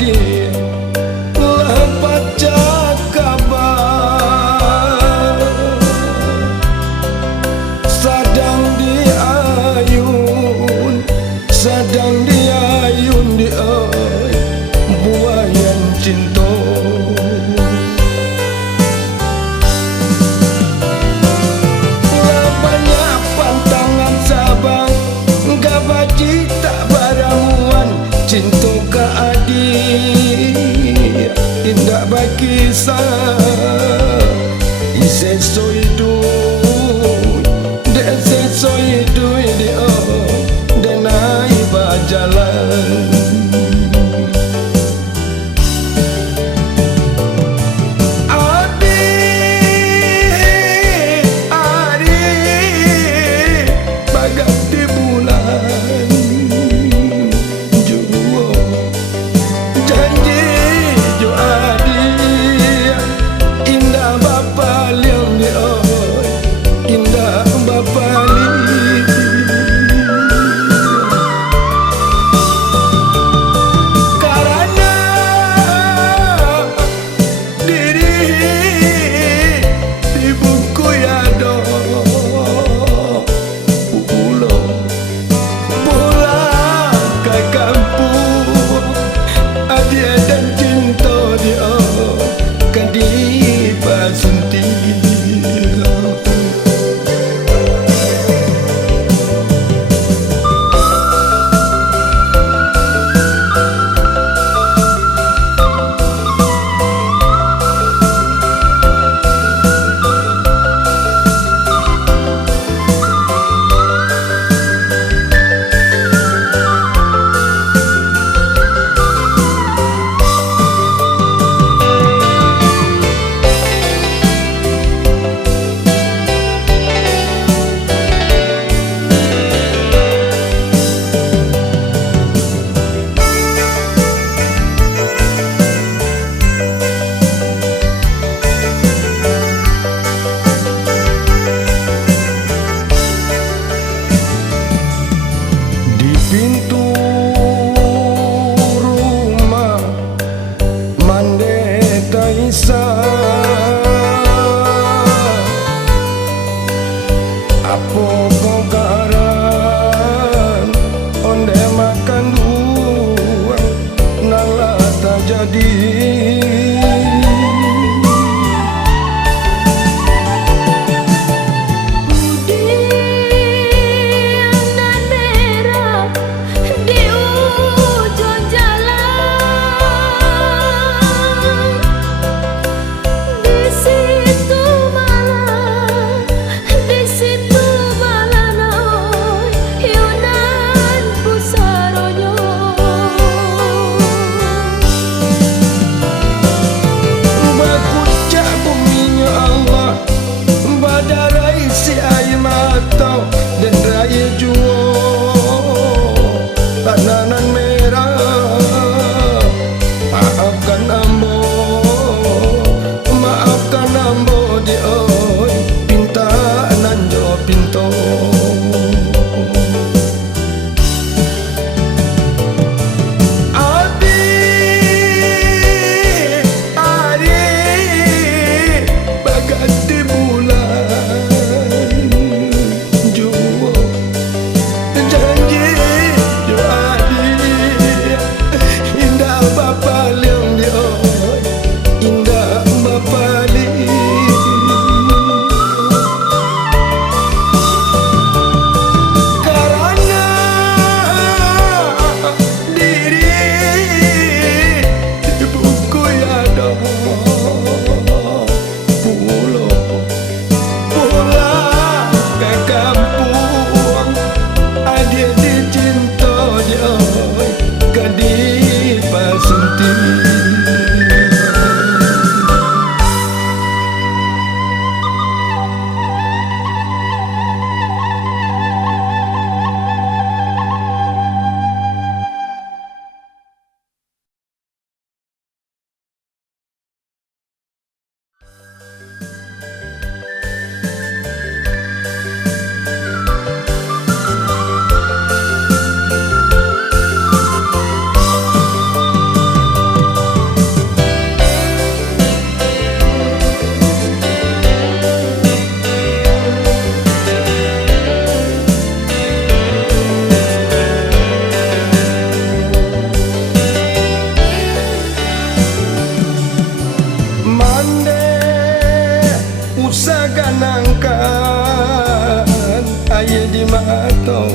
adi lepat kabar sedang diayun di buayan cinta. Banyak pantangan sabang gak baji tak baramuan cinta ka adi indah bagi ise so hidu dese so hidu dia denai bajalan. Pintu rumah Mandeta Isa apa kau garan onde makan dua nala tak jadi. mata.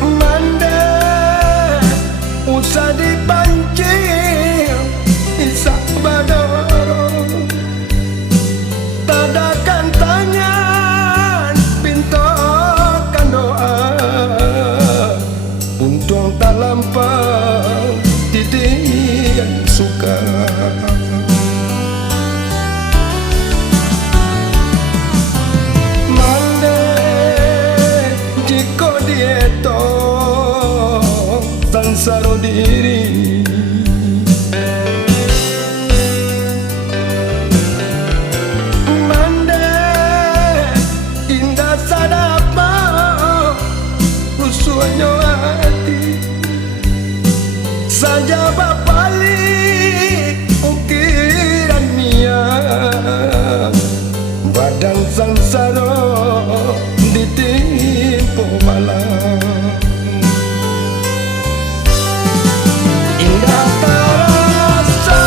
Mande usah dipancing isak badoro, tadakan tangan pintakan doa, untung tak lampau titik yang suka. Mande jika dieto sansaro diri, mande indah sadapa rusuhnya hati saja bapalik ukiran niat, badan sansaro ditimpu malam. Indah terasa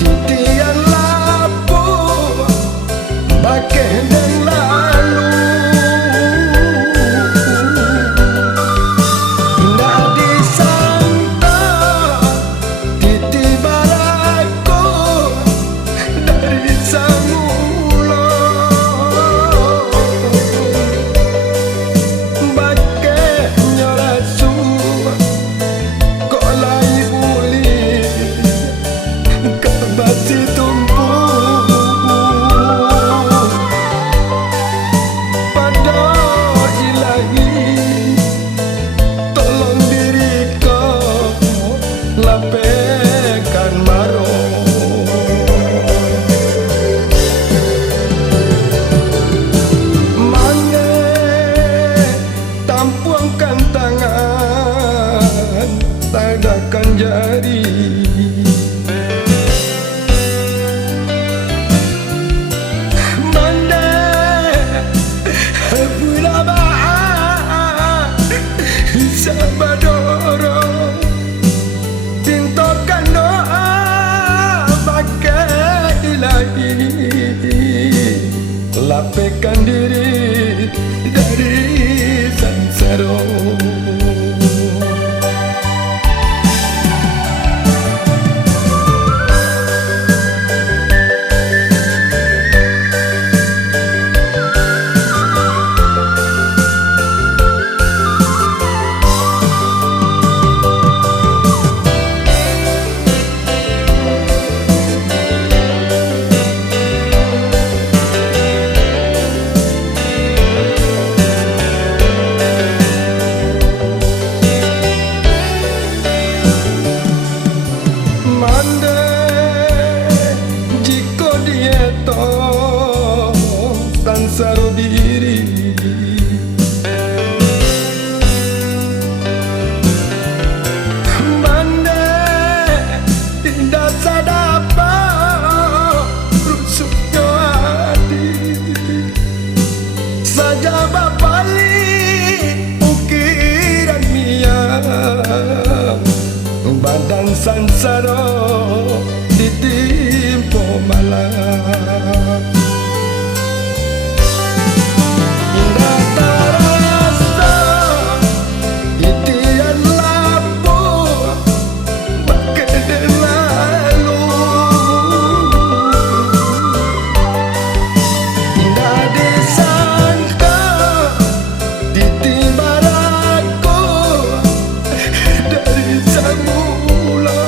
titian lapu bagai dan lalu, indah disangka titi baraku dari semula, bagai nyorasu kok lai buli kebasi tumpu pada ilahi, tolong diriku lapehkan maro. Mande tampuangkan tangan tadakan jari, mande pula bahan sabadoro, pintakan doa bagai ilahi, lapehkan diri dari sansaro. Mande jika dieto sansaro diri, mande tidak sadapa rusuknya hati saja bapalik ukiran niat, badan sansaro ditimpu malam. Indah terasa titian lapu bagai dan lalu, indah disangka titi baraku dari semula,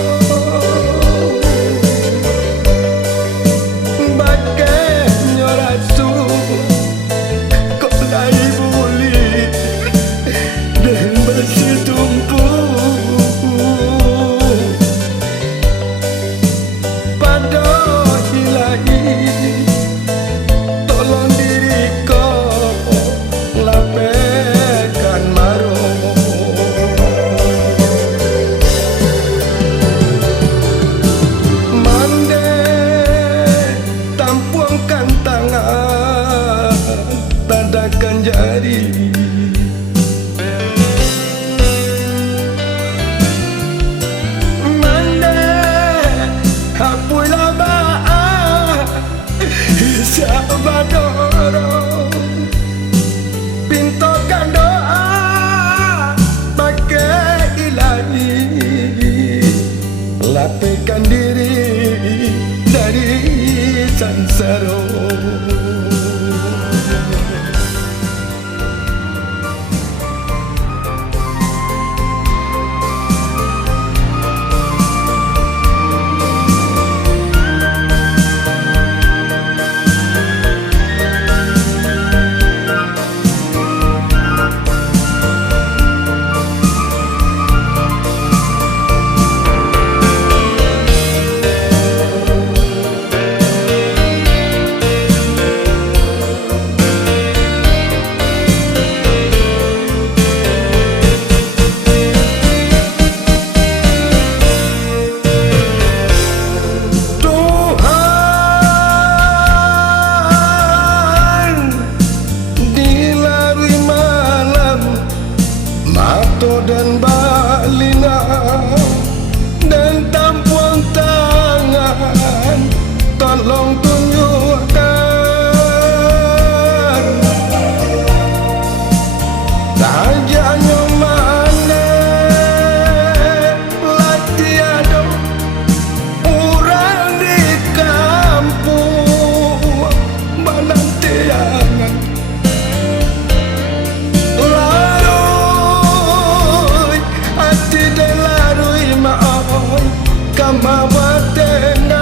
sama batengah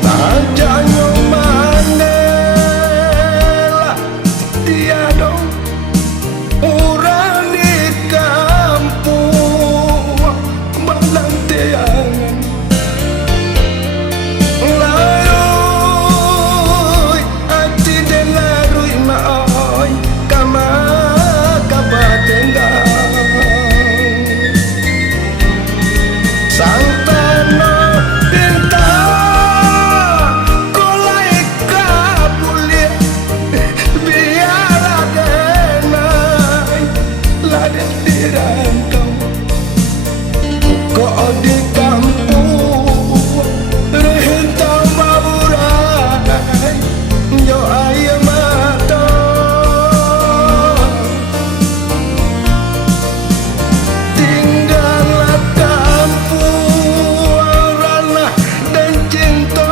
sajanyo manela tiada orang di kampung balanteangan layoi ati den larui maoi kama kabatenga santana pinta kolai kapulia biar adenai laden dirantau kau di kampung rehentau maurai yo ayam mata tinggallah kampung ranah dan cinta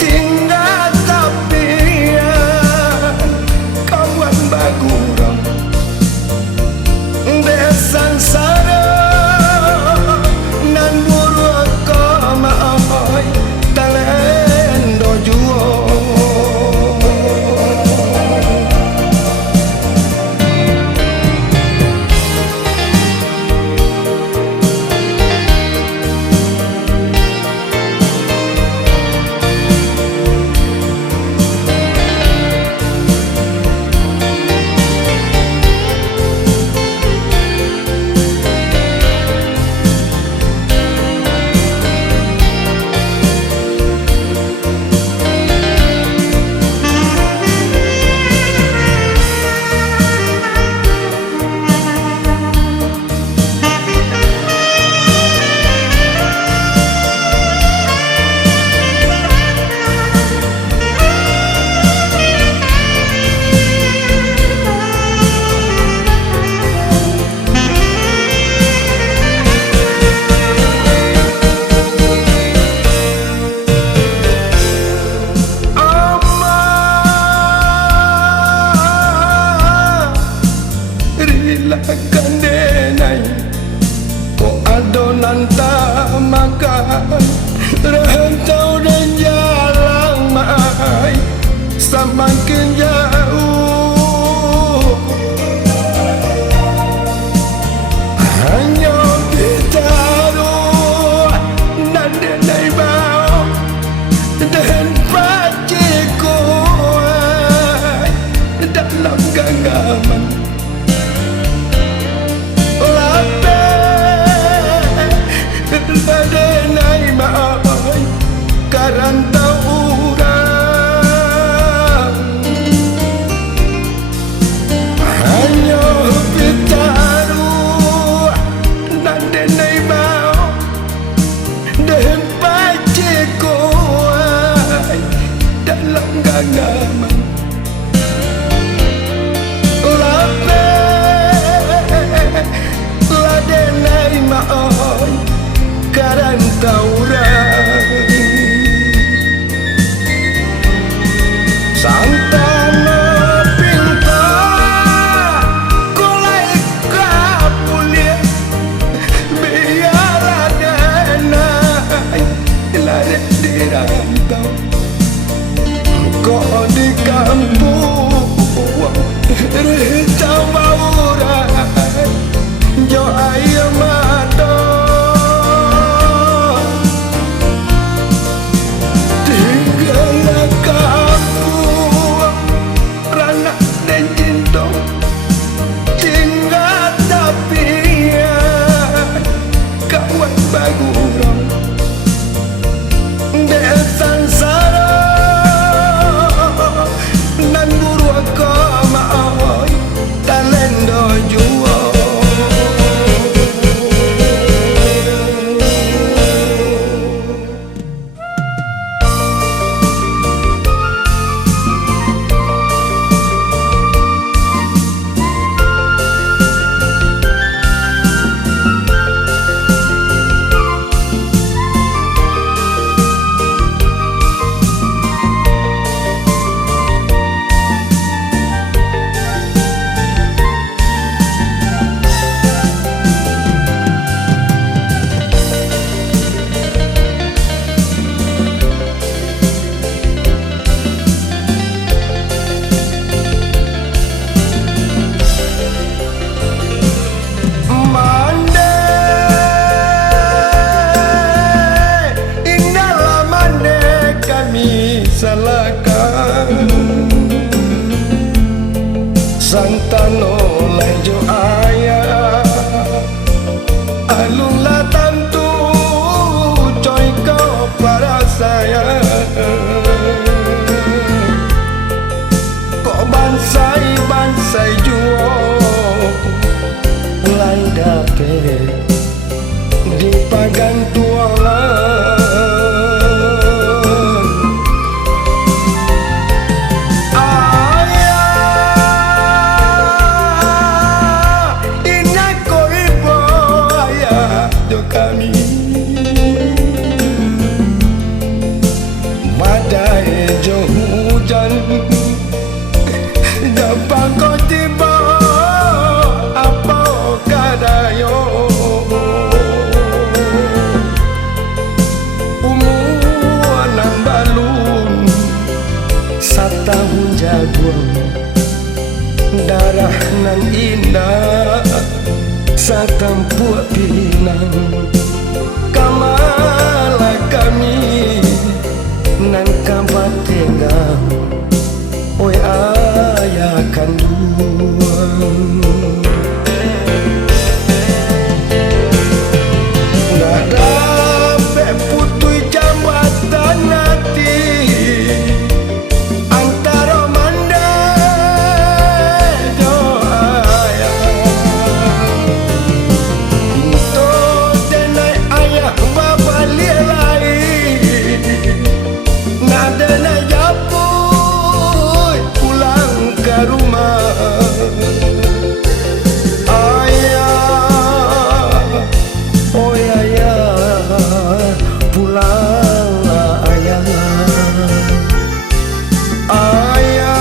tinggal tapian kawan bagurang desan sara nan buruk kamaoi talendo juo Rilakan denai ko adonan tak makan rantau dan jalan mai semakin jauh hanya ditaruh dan denai bau dan paciku dalam genggaman denai maoi karantau urang hanya pitaruh dan denai mau dan paciku dalam genggaman denai maoi karantau urang santana pinta kolai kapulia biar adenai lari dirantau kau di kampung rehentau maurai jo ayam mata tinggallah kampung ranah dan cinta tinggal tapian kawan bagurang desan sara nan buru bansai juo lai dapet di pagan tualan ayah ina koribo ayah jo kami badai jo hujan dapat kau tiba apa kadayo umur nan balun satahun jagung darah nan indah satampu pinang kamala kami nan kabat tinggal oi ayah kandung nggak dapat putui jambatan hati antara manda jo ayah itu denai ayah bapa lielai nada na japu pulang ke rumah ayah oh ayah pulang ayah ayah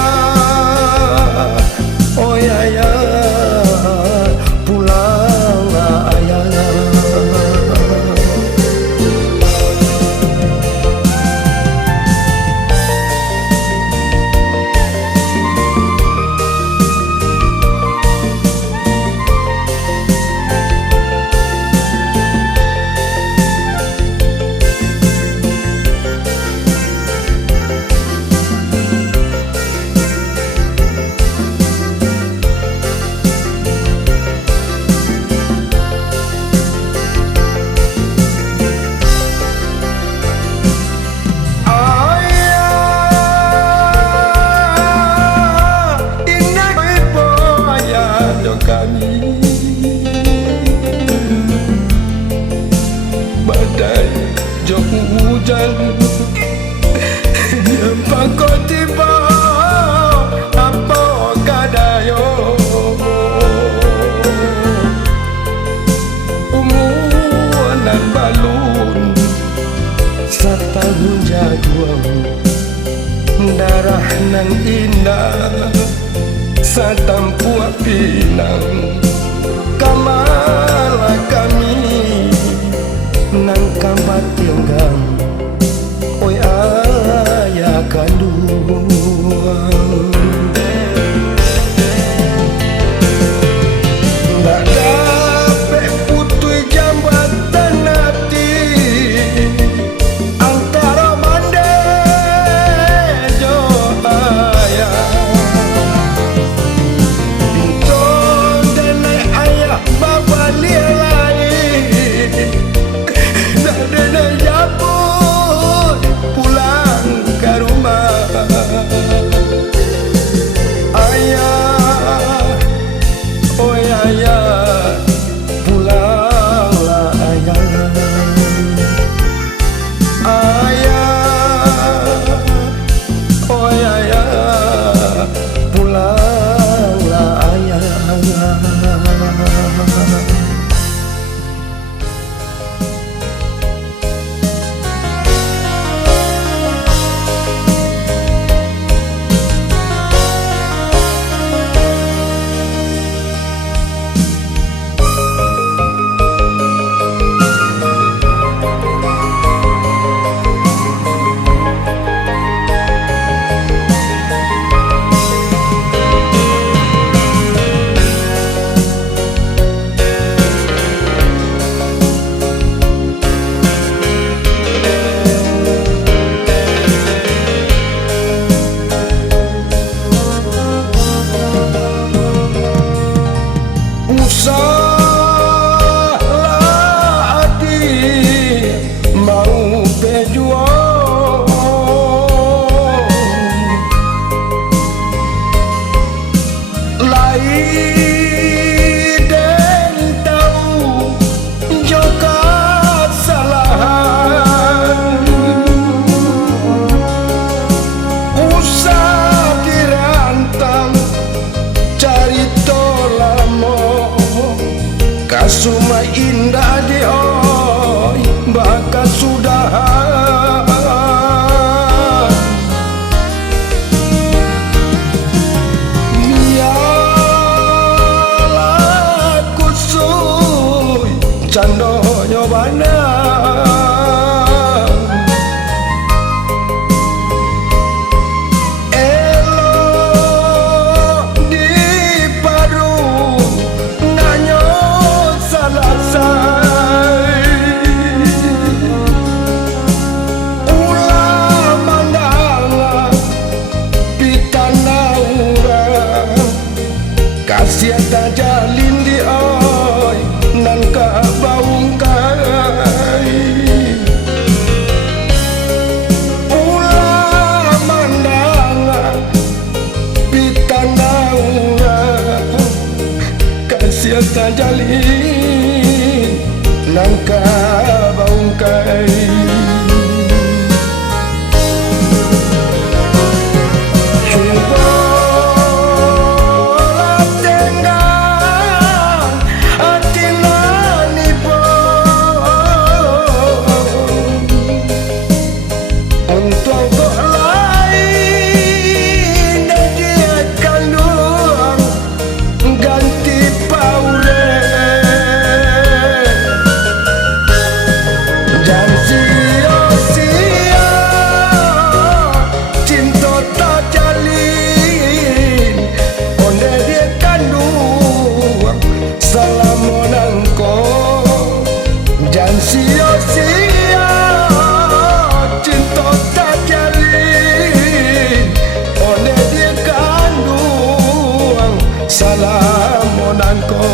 oh ayah pulang ayah kami badai jo hujan yang kau tiba apa kadayo umur nan balun satahun jagung darah nan indah satampu pinang kamala kami nang kabat tinggal oi ayah kandung nggak dapat putui jambatan hati antara manda jo ayah bapa lielai nada na japu Kasuma indah di oi baka sudah miala kusui cando nyobana siata jalin di oi nan ka baung kai ulah mandanga pitana ura kasiata jalin nan ka baung kai sia-sia cinta tak jalin oleh dia kandung salam monanko.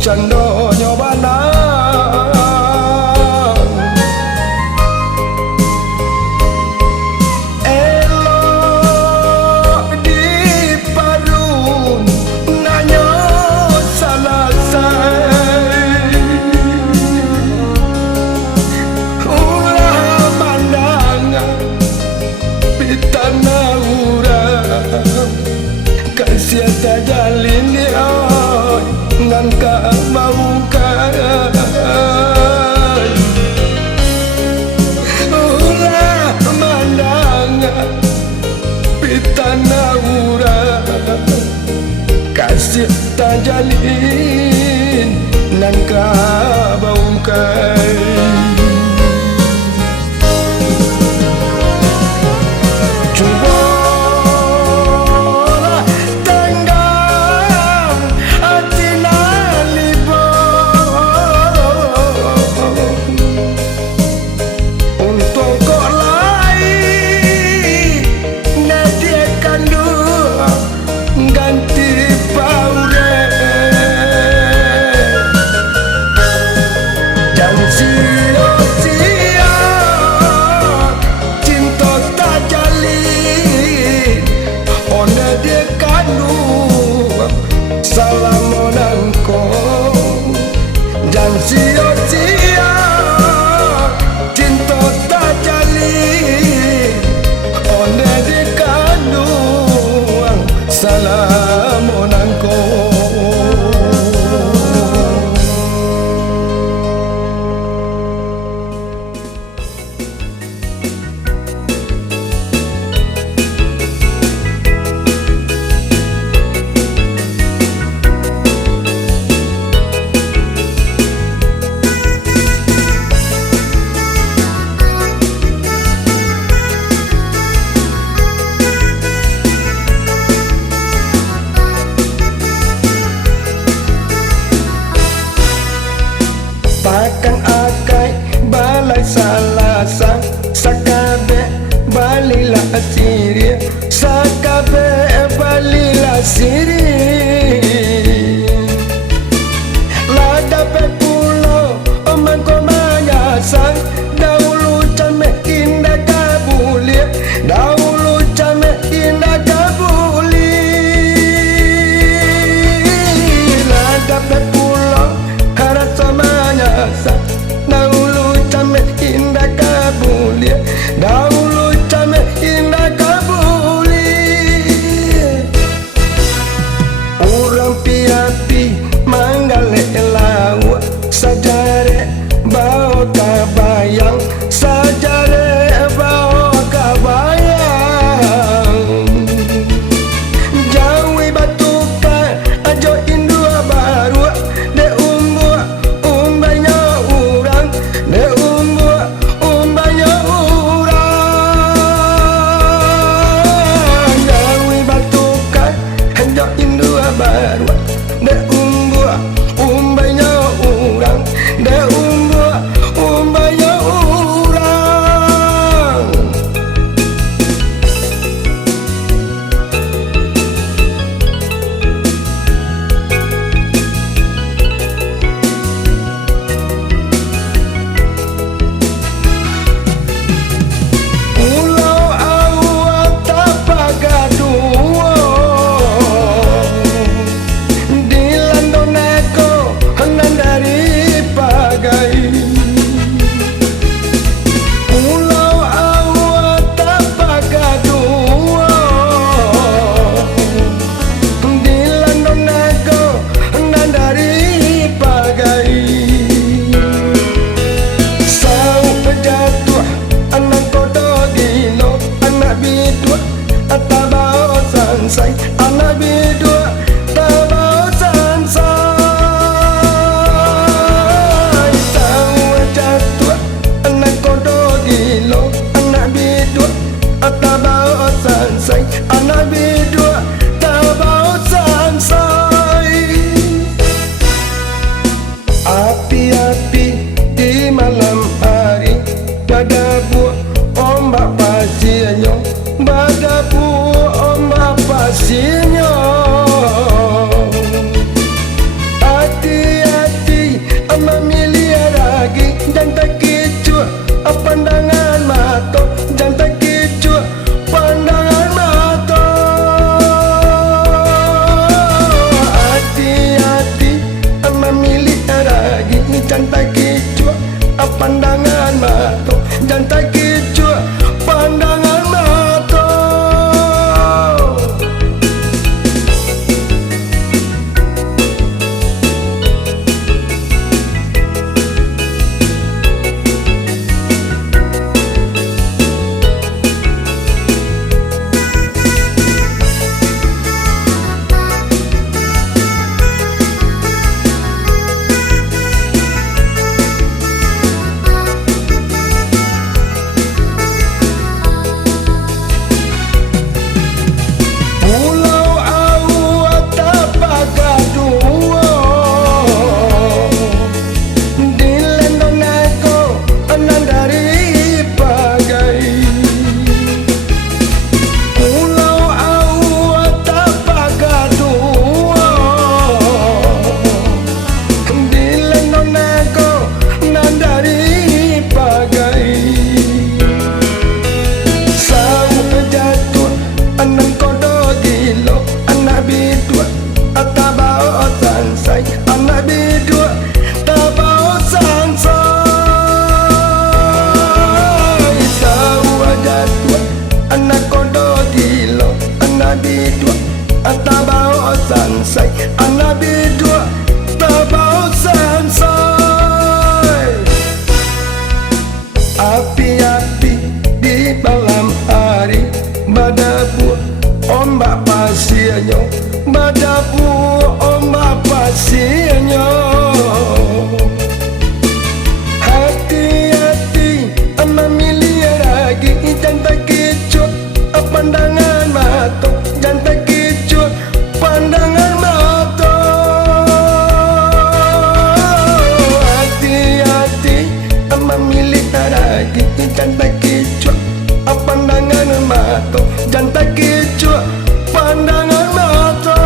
Cando nyobana elo di padun nanyo salasai ulah mandangan pitana urang kasiata jalin di oi nan ka mau kai ulah mandangan pitana urang kasih tak jalin nan ka mau kai sia-sia cinta tak jalin oleh dikandung salam monanko. pandangan mata jantai kicau pandangan mata. Sansai anak bidua tabau sansai. Api-api di malam hari badabu ombak pasirnya, badabu ombak pasirnya. Hati-hati memilih lagi jantai kicau pandangan mata jantai kicau pandangan mata. Hati-hati memilih lagi jantai kicau pandangan mata jantai kicau pandangan mata.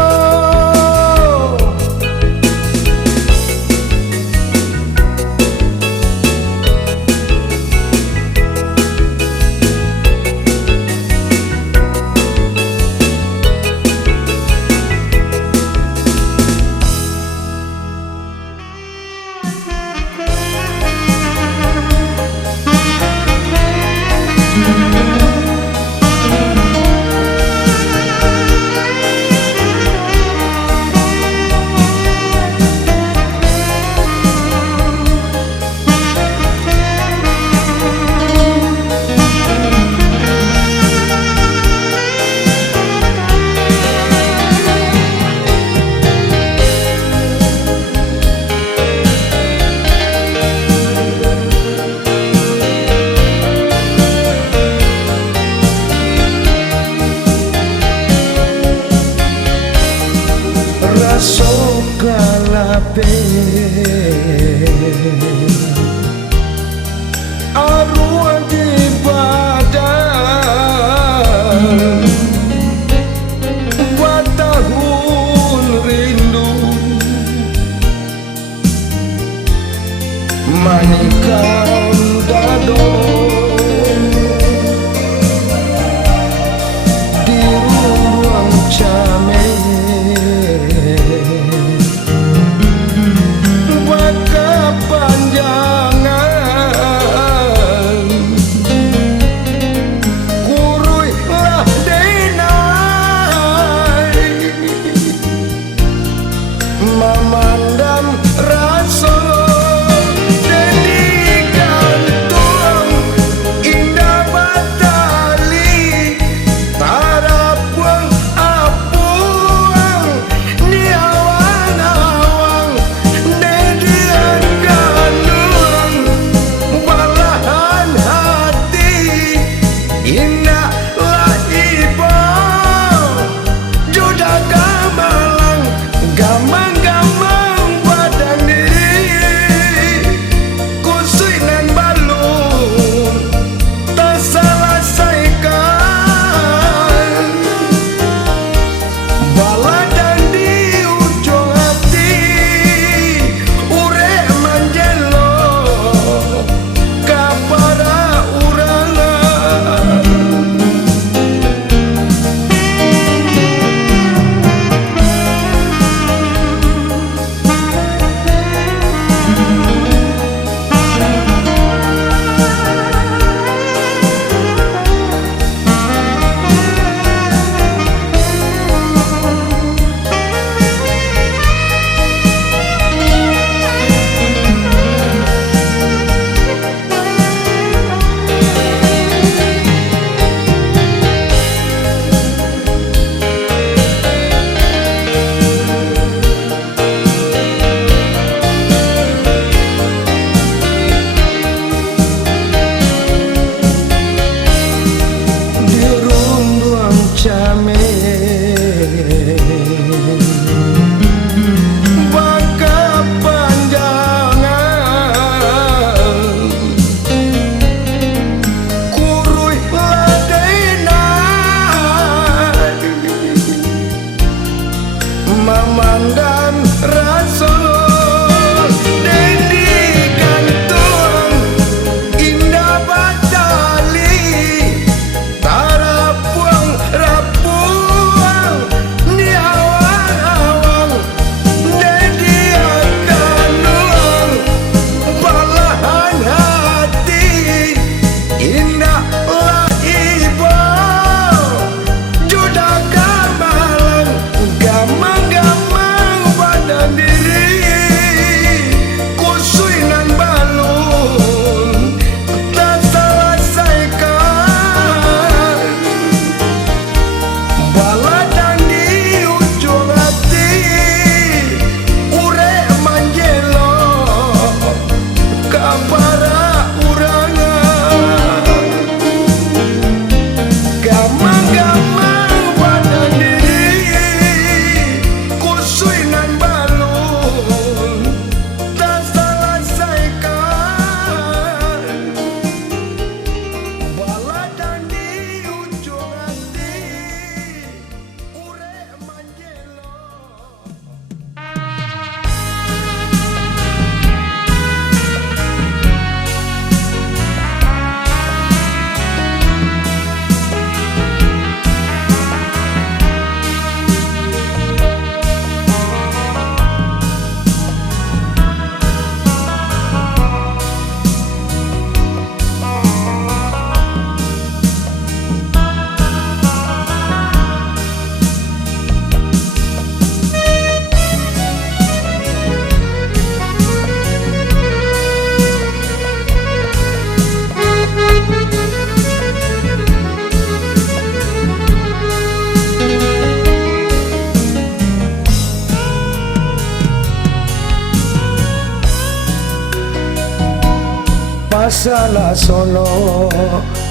masalah Solo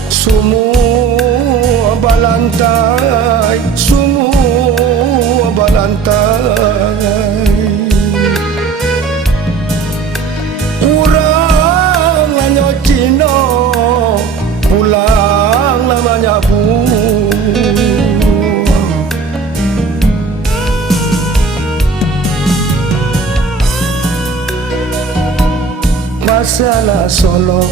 semua balantai, semua balantai. Orang hanya Cina pulang namanya masalah Solo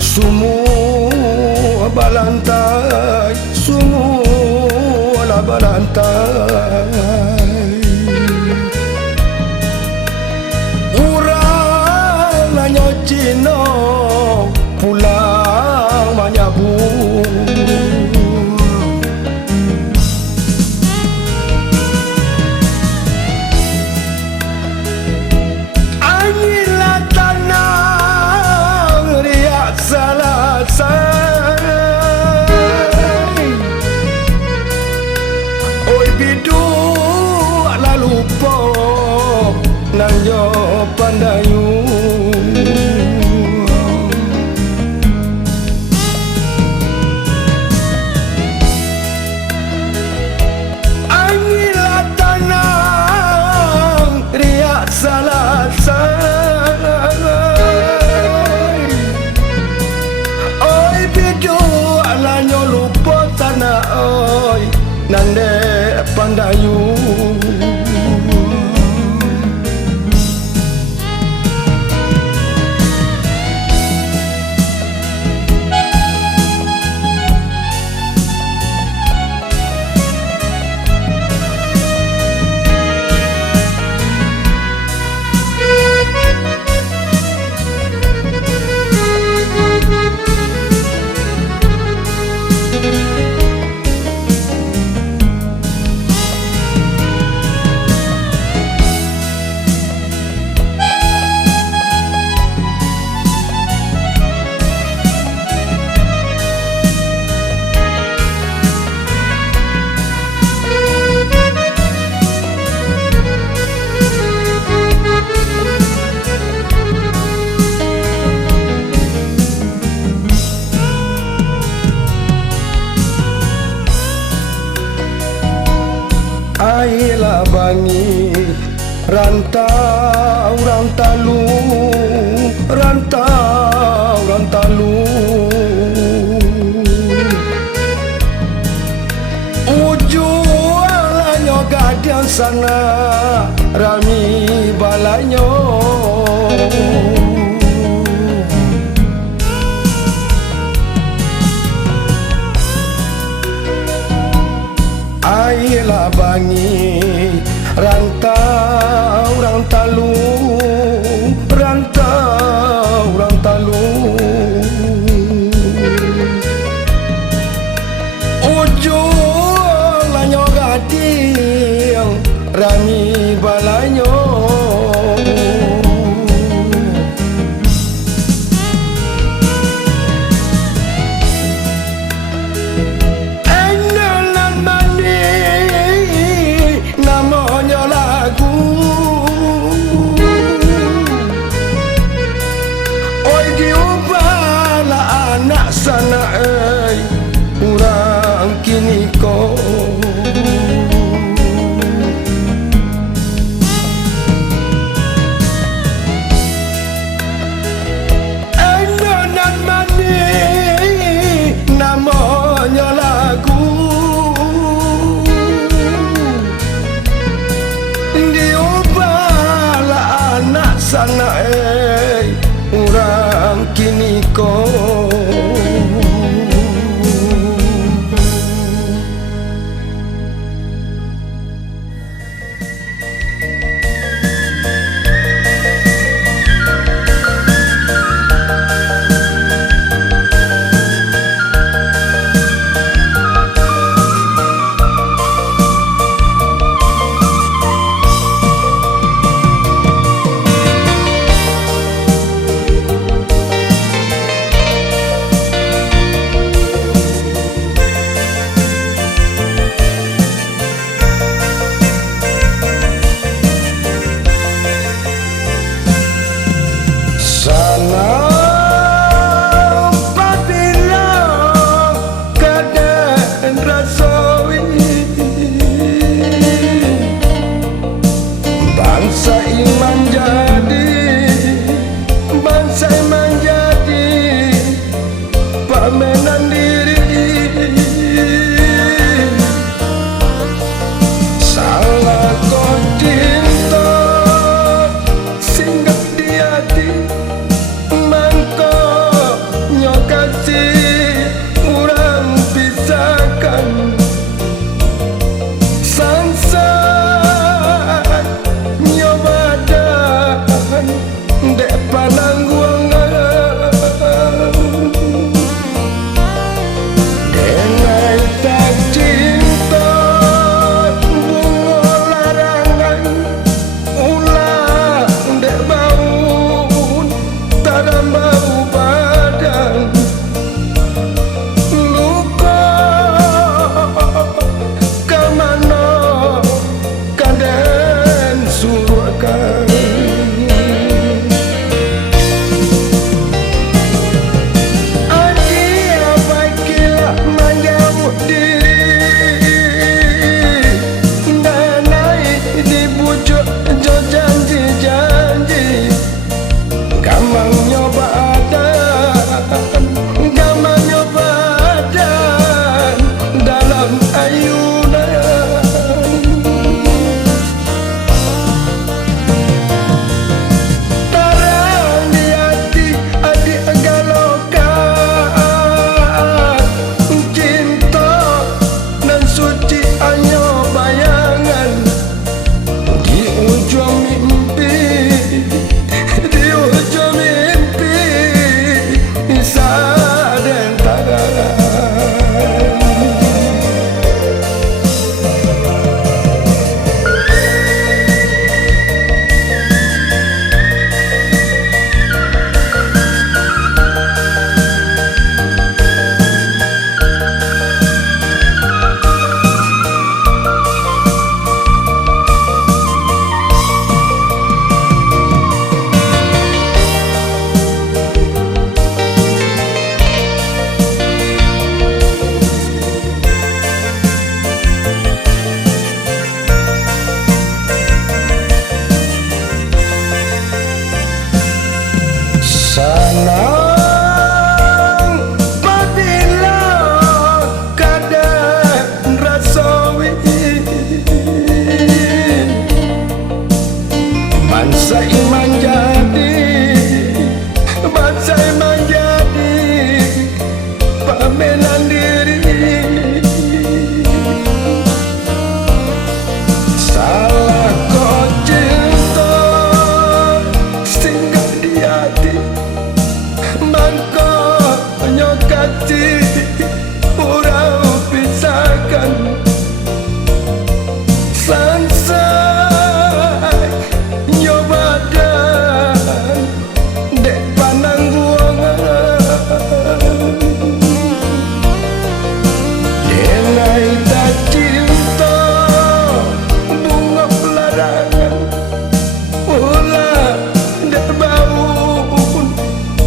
semua balantai, semua balantai. Orang hanya Cina pulang menyabu. Nanyo pandayu angilah tanang riak salasai. Oi bidu alanyo lupa tanah oi nande pandayu. Ailah bangi rantau rantalu, rantau rantalu. Ujualanyo gadian sana rami balanyo. Ailah bangi rantau rantalu, rantau rantalu. Ujung lanyo gading rami balanyo. Sana urang kini ko enonan mani namanya lagu diubahlah anak sana urang kini ko. hati orang pisahkan sansai nyobadan dek pandang buangan denai tak cinta bunga pelarangan ulah dek bau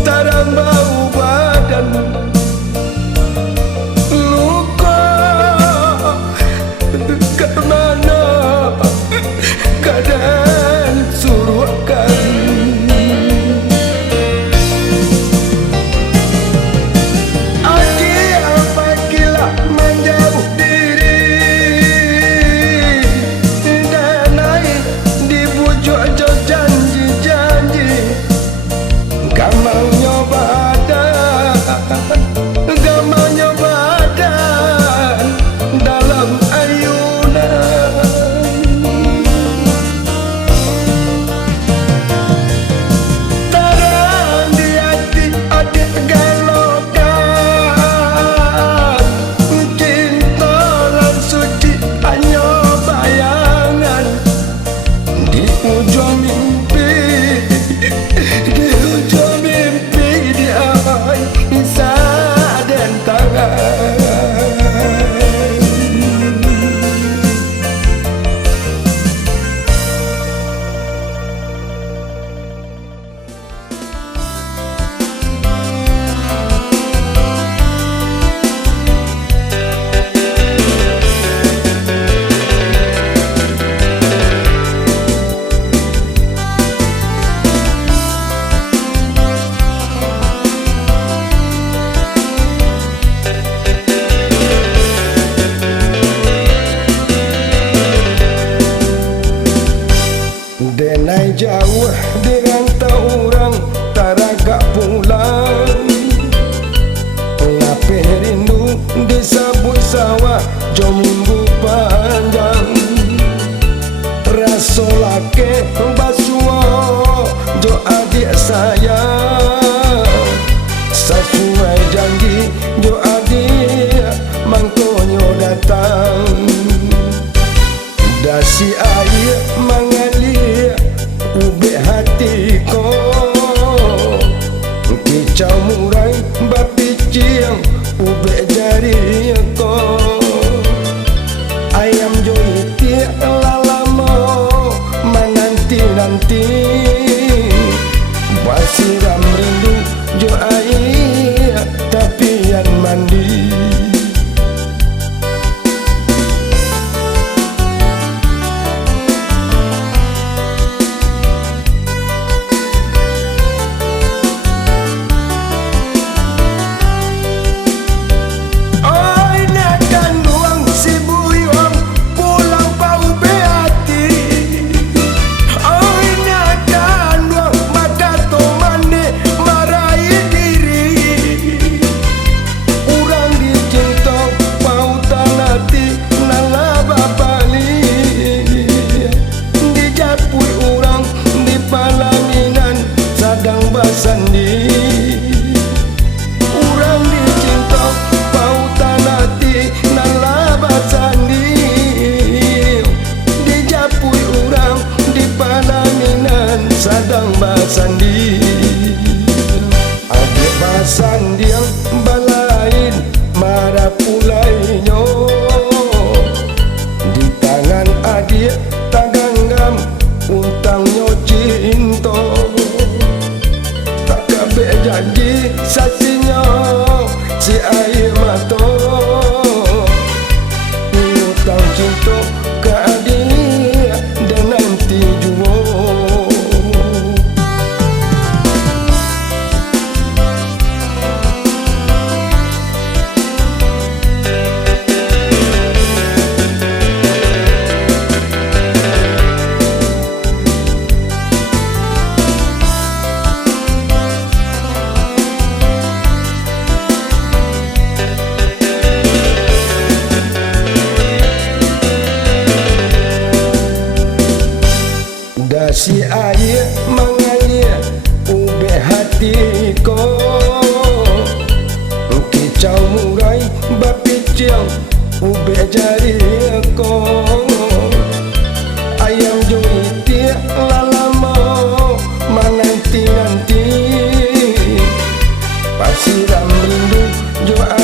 tarang bau badan luka kemana keadaan suruhkan Aki apabila menjauh diri dan naik di bujuk janji-janji gamangnya badan gamangnya badan dalam ayunan tarang di hati adik galokan cinta lan suci hanya bayangan di ujung mimpi di ujung mimpi dia isa dan tangan denai jauh di rantau orang taraga pulang ngape rindu di sabut sawah jo minggu panjang rasa lake basuo jo adik sayang sesuai janji jo adik mangkonyo datang dasi air mengalir ubek hatiku kicau murai bapiciang ubek jari ko ayam joiti lalamo menanti-nanti basiram rindu jo air tapian mandi sandi urang dicinta pautan hati nalaba sandi dijapui urang di palaminan sadang basandi adik basandi yang balain marah pulainya di tangan adik taganggam untangnya cinta janji saksinya si air mata utang cinta ke adik dan nanti jua dalam rindu, jua